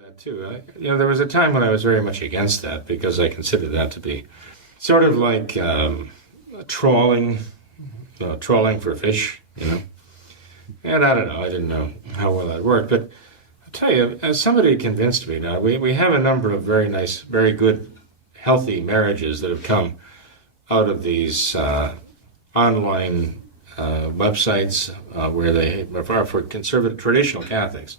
That too. There was a time when I was very much against that because I considered that to be sort of like trawling, trawling for fish. And I don't know, I didn't know how well that worked, but I'll tell you, as somebody convinced me now, we have a number of very nice, very good, healthy marriages that have come out of these online websites where they are for conservative, traditional Catholics.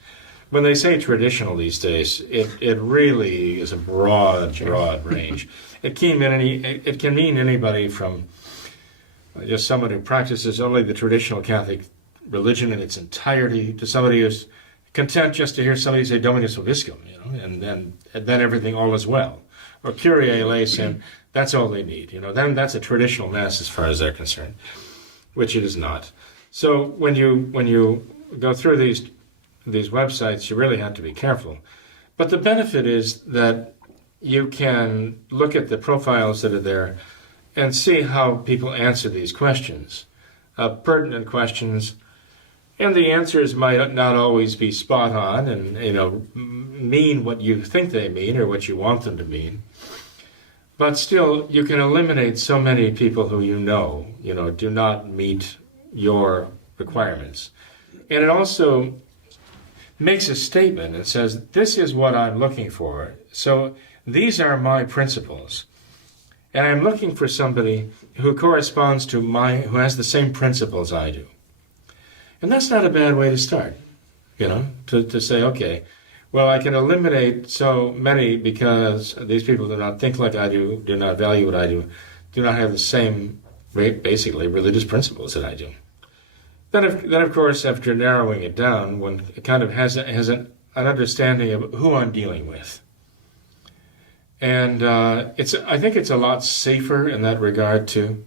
When they say traditional these days, it really is a broad range. It can mean anybody from just someone who practices only the traditional Catholic religion in its entirety to somebody who's content just to hear somebody say Dominus Vobiscum, and then everything all is well. Or Kyrie eleison, that's all they need. Then that's a traditional mass as far as they're concerned, which it is not. So when you go through these websites, you really have to be careful. But the benefit is that you can look at the profiles that are there and see how people answer these questions, pertinent questions, and the answers might not always be spot on and mean what you think they mean or what you want them to mean. But still, you can eliminate so many people who do not meet your requirements. And it also makes a statement and says, this is what I'm looking for. So these are my principles. And I'm looking for somebody who corresponds to who has the same principles I do. And that's not a bad way to start, to say, okay, well, I can eliminate so many because these people do not think like I do not value what I do not have the same, basically, religious principles that I do. Then, of course, after narrowing it down, one kind of has an understanding of who I'm dealing with. And I think it's a lot safer in that regard, too,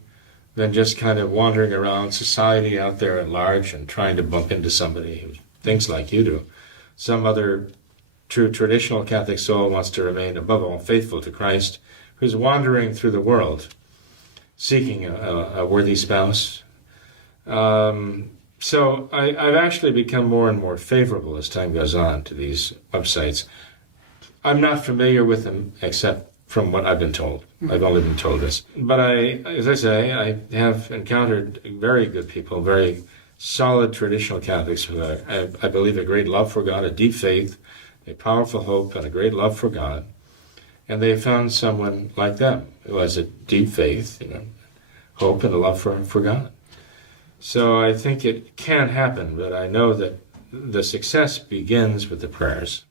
than just kind of wandering around society out there at large and trying to bump into somebody who thinks like you do. Some other true traditional Catholic soul wants to remain, above all, faithful to Christ, who's wandering through the world, seeking a worthy spouse. So I've actually become more and more favorable as time goes on to these websites. I'm not familiar with them except from what I've been told. I've only been told this. But as I say, I have encountered very good people, very solid traditional Catholics who I believe a great love for God, a deep faith, a powerful hope, and a great love for God. And they found someone like them who has a deep faith, hope and a love for God. So I think it can happen, but I know that the success begins with the prayers.